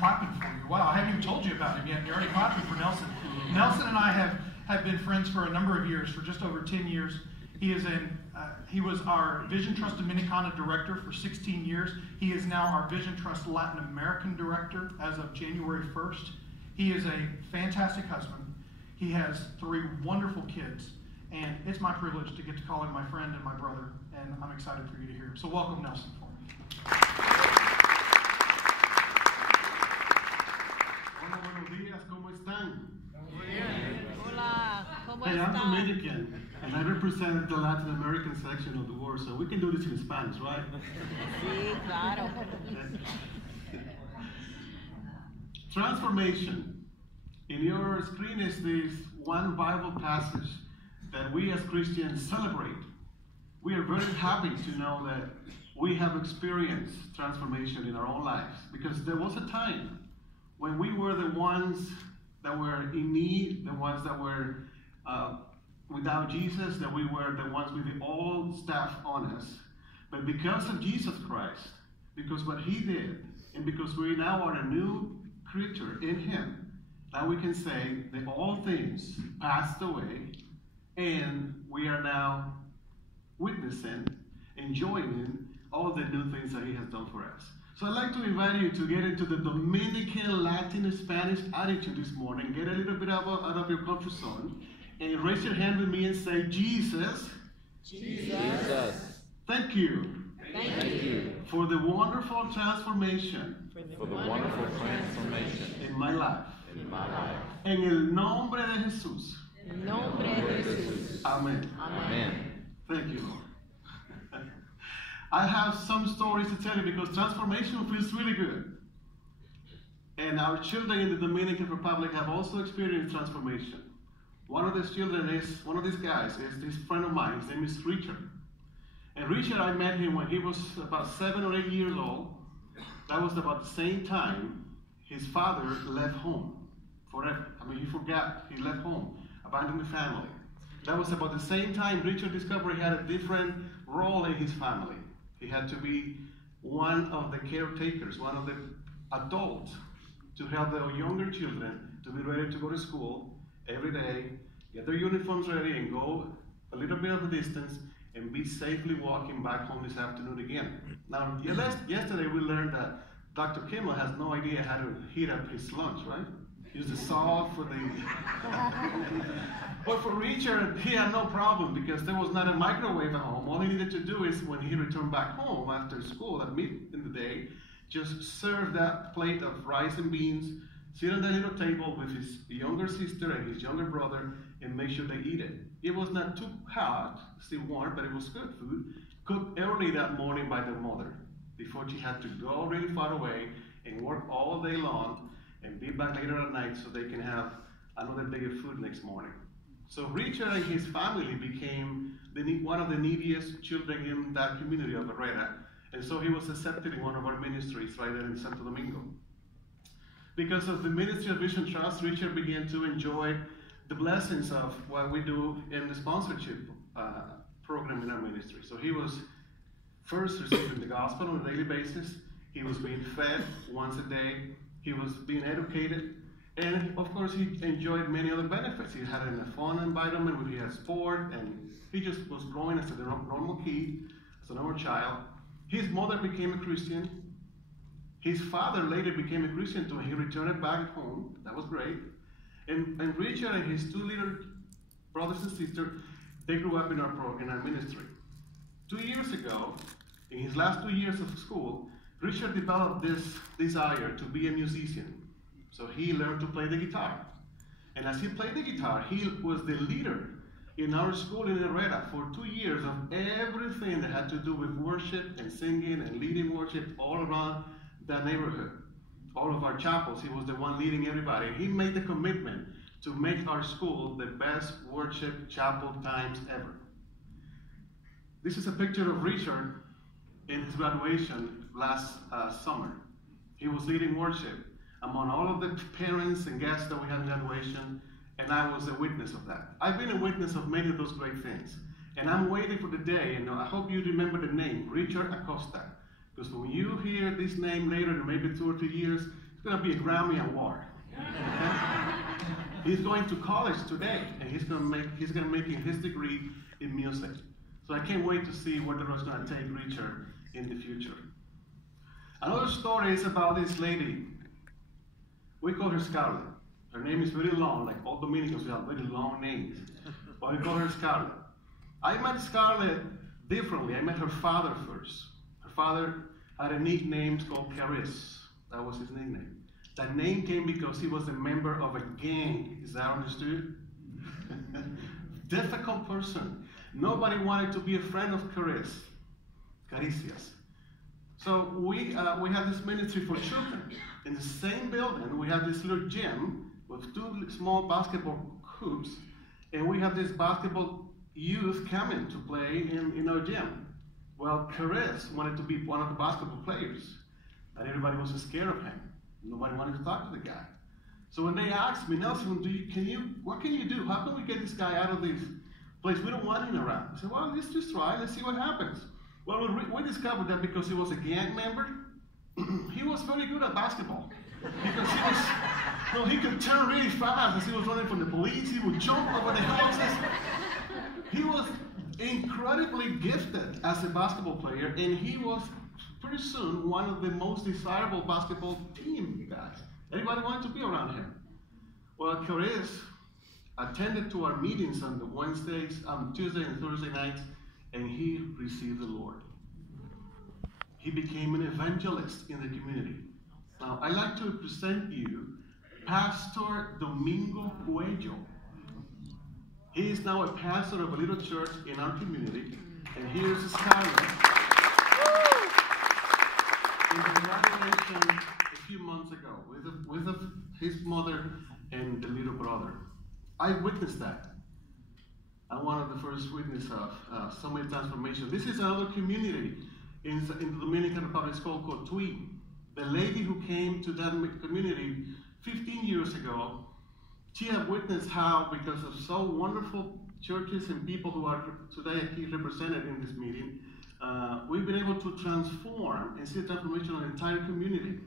clapping for you. Wow, I haven't even told you about him yet. You're already clapping for Nelson. Nelson and I have been friends for a number of years, for just over 10 years. He was our VisionTrust Dominicana director for 16 years. He is now our VisionTrust Latin American director as of January 1st. He is a fantastic husband. He has 3 wonderful kids, and it's my privilege to get to call him my friend and my brother, and I'm excited for you to hear him. So welcome, Nelson, for me. Hola, buenos días, ¿cómo están? Hola, ¿cómo Hey, están? I'm Dominican, and I represent the Latin American section of the world, so we can do this in Spanish, right? Sí, claro. Transformation. In your screen is this one Bible passage that we as Christians celebrate. We are very happy to know that we have experienced transformation in our own lives, because there was a time when we were the ones that were in need, the ones that were without Jesus, that we were the ones with the old stuff on us. But because of Jesus Christ, because what he did, and because we now are a new creature in him, now we can say that all things passed away, and we are now witnessing, enjoying all the new things that he has done for us. So I'd like to invite you to get into the Dominican, Latin, Spanish attitude this morning. Get a little bit out of your comfort zone, and raise your hand with me and say, Jesus. Jesus. Thank you. Thank you For the wonderful transformation for the wonderful transformation in my life. in my life. En el nombre de Jesús. En nombre de Jesús. Amen. Amen. Thank you, Lord. I have some stories to tell you because transformation feels really good. And our children in the Dominican Republic have also experienced transformation. One of these guys is this friend of mine. His name is Richard. And Richard, I met him when he was about 7 or 8 years old. That was about the same time his father left home forever. I mean, he forgot, he left home, abandoned the family. That was about the same time Richard discovered he had a different role in his family. He had to be one of the caretakers, one of the adults, to help the younger children to be ready to go to school every day, get their uniforms ready, and go a little bit of a distance and be safely walking back home this afternoon again. Now, yesterday we learned that Dr. Kimmel has no idea how to heat up his lunch, right? Use the salt for the... But for Richard, he had no problem because there was not a microwave at home. All he needed to do is, when he returned back home after school at mid in the day, just serve that plate of rice and beans, sit on that little table with his younger sister and his younger brother, and make sure they eat it. It was not too hot, still warm, but it was good food, cooked early that morning by their mother, before she had to go really far away and work all day long and be back later at night so they can have another day of food next morning. So Richard and his family became one of the neediest children in that community of Herrera, and so he was accepted in one of our ministries right there in Santo Domingo. Because of the ministry of VisionTrust, Richard began to enjoy the blessings of what we do in the sponsorship program in our ministry. So he was first receiving the gospel on a daily basis. He was being fed once a day. He was being educated. And of course, he enjoyed many other benefits. He had a fun environment where he had sport, and he just was growing as a normal kid, as a normal child. His mother became a Christian. His father later became a Christian too, and he returned back home. That was great. And Richard and his 2 little brothers and sisters, they grew up in our ministry. 2 years ago, in his last 2 years of school, Richard developed this desire to be a musician. So he learned to play the guitar. And as he played the guitar, he was the leader in our school in Herrera for 2 years of everything that had to do with worship and singing and leading worship all around that neighborhood. All of our chapels, he was the one leading everybody. He made the commitment to make our school the best worship chapel times ever. This is a picture of Richard in his graduation last summer. He was leading worship among all of the parents and guests that we had in graduation, and I was a witness of that. I've been a witness of many of those great things, and I'm waiting for the day, and I hope you remember the name, Richard Acosta, because when you hear this name later in maybe 2 or 3 years, going to be a Grammy Award. Okay? He's going to college today, and he's going to make his degree in music. So I can't wait to see where the Lord's going to take Richard in the future. Another story is about this lady. We call her Scarlett. Her name is very long, like all Dominicans, we have very long names. But we call her Scarlett. I met Scarlett differently. I met her father first. Her father had a nickname called Caris. That was his nickname. That name came because he was a member of a gang. Is that understood? Difficult person. Nobody wanted to be a friend of Caricias. So we had this ministry for children. In the same building, we had this little gym with 2 small basketball hoops, and we had this basketball youth coming to play in our gym. Well, Caris wanted to be one of the basketball players, and everybody was scared of him. Nobody wanted to talk to the guy. So when they asked me, Nelson, what can you do? How can we get this guy out of this place? We don't want him around. I said, well, let's just try. Let's see what happens. Well, we discovered that because he was a gang member, he was very good at basketball. Because he could turn really fast as he was running from the police. He would jump over the houses. He was incredibly gifted as a basketball player, and he was pretty soon one of the most desirable basketball team guys. Everybody wanted to be around him. Well, Caris attended to our meetings on the Wednesdays, Tuesday and Thursday nights, and he received the Lord. He became an evangelist in the community. Now, I'd like to present you Pastor Domingo Cuello. He is now a pastor of a little church in our community, and here's his Scarlett. In the graduation a few months ago with his mother and the little brother. I witnessed that. I'm one of the first witnesses of so many transformations. This is another community in the Dominican Republic called Tweed. The lady who came to that community 15 years ago, she had witnessed how, because of so wonderful churches and people who are today represented in this meeting, we've been able to transform and see a transformation of the entire community.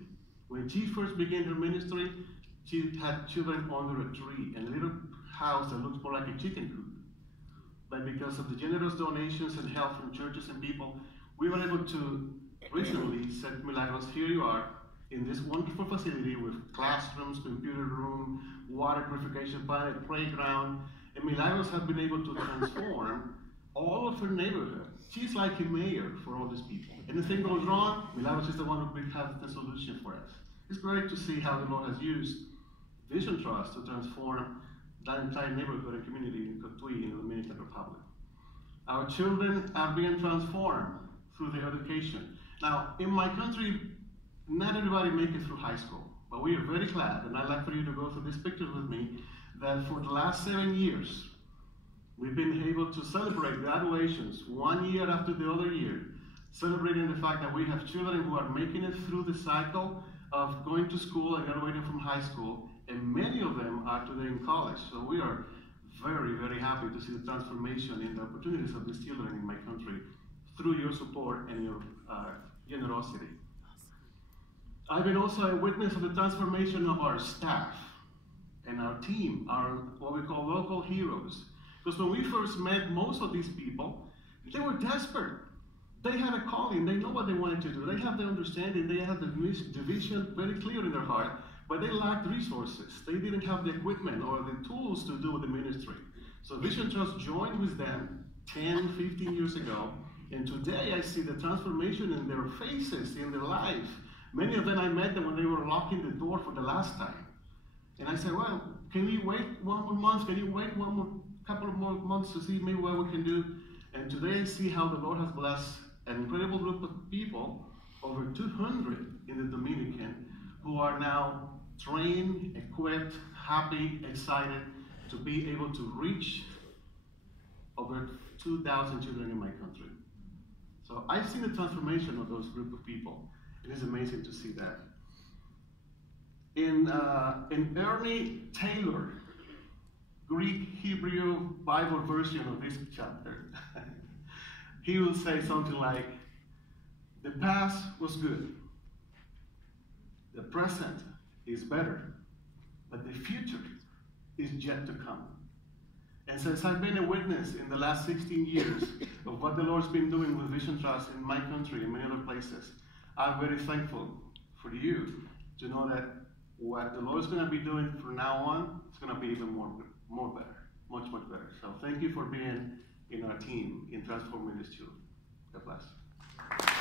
When she first began her ministry, she had children under a tree in a little house that looks more like a chicken coop. But because of the generous donations and help from churches and people, we were able to recently set Milagros, here you are, in this wonderful facility with classrooms, computer room, water purification plant, playground, and Milagros has been able to transform all of her neighborhood. She's like a mayor for all these people. Anything goes wrong, Milagros is the one who has the solution for us. It's great to see how the Lord has used VisionTrust to transform that entire neighborhood and community in Cotuí in the Dominican Republic. Our children are being transformed through their education. Now, in my country, not everybody makes it through high school, but we are very glad, and I'd like for you to go through these pictures with me, that for the last 7 years, we've been able to celebrate graduations 1 year after the other year, celebrating the fact that we have children who are making it through the cycle of going to school and graduating from high school, and many of them are today in college. So we are very, very happy to see the transformation in the opportunities of these children in my country through your support and your generosity. I've been also a witness of the transformation of our staff and our team, our what we call local heroes. Because when we first met most of these people, they were desperate. They had a calling. They know what they wanted to do. They have the understanding. They have the vision very clear in their heart, but they lacked resources. They didn't have the equipment or the tools to do the ministry. So VisionTrust joined with them 10, 15 years ago, and today I see the transformation in their faces, in their life. Many of them, I met them when they were locking the door for the last time. And I said, well, can we wait 1 more month? Can you wait couple of more months to see maybe what we can do? And today I see how the Lord has blessed an incredible group of people, over 200 in the Dominican, who are now trained, equipped, happy, excited to be able to reach over 2,000 children in my country. So I've seen the transformation of those group of people. It is amazing to see that. In Ernie Taylor, Greek Hebrew Bible version of this chapter, he will say something like, the past was good. The present is better, but the future is yet to come. And since I've been a witness in the last 16 years of what the Lord's been doing with Vision Trust in my country and many other places, I'm very thankful for you to know that what the Lord's going to be doing from now on is going to be even more better, much better. So thank you for being in our team in transforming this children. God bless.